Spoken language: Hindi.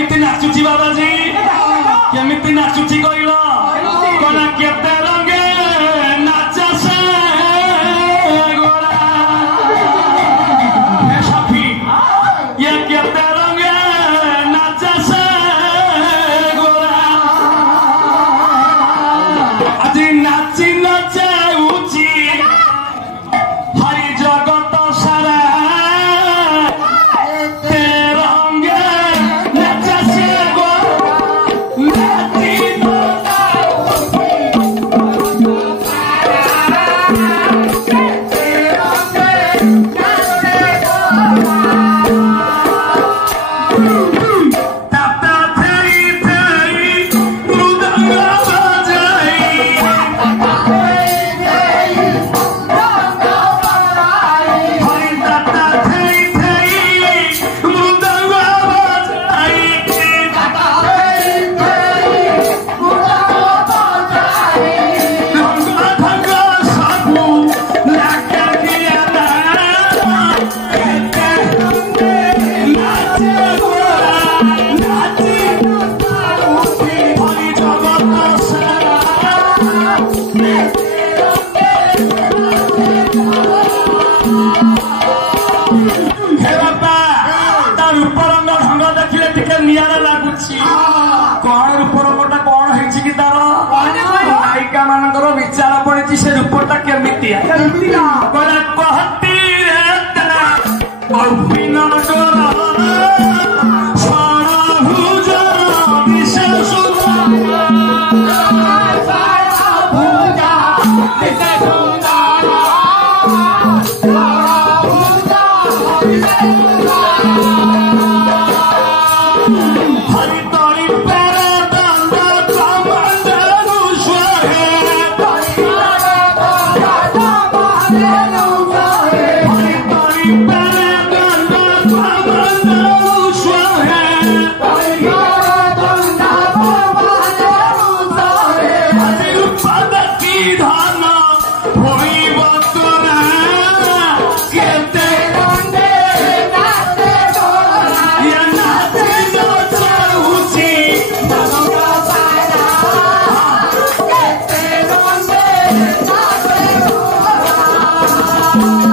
केमिति नाचुची बाबाजी केमिति नाचुची कहिलो कोना केते रंगे नाचा से गोरा हे साफी ये केते रंगे नाचा से गोरा अजी नाची नाचे ऊंची हरि जगत सारा विचार पड़ी से रूपटा केमिति कहती Oh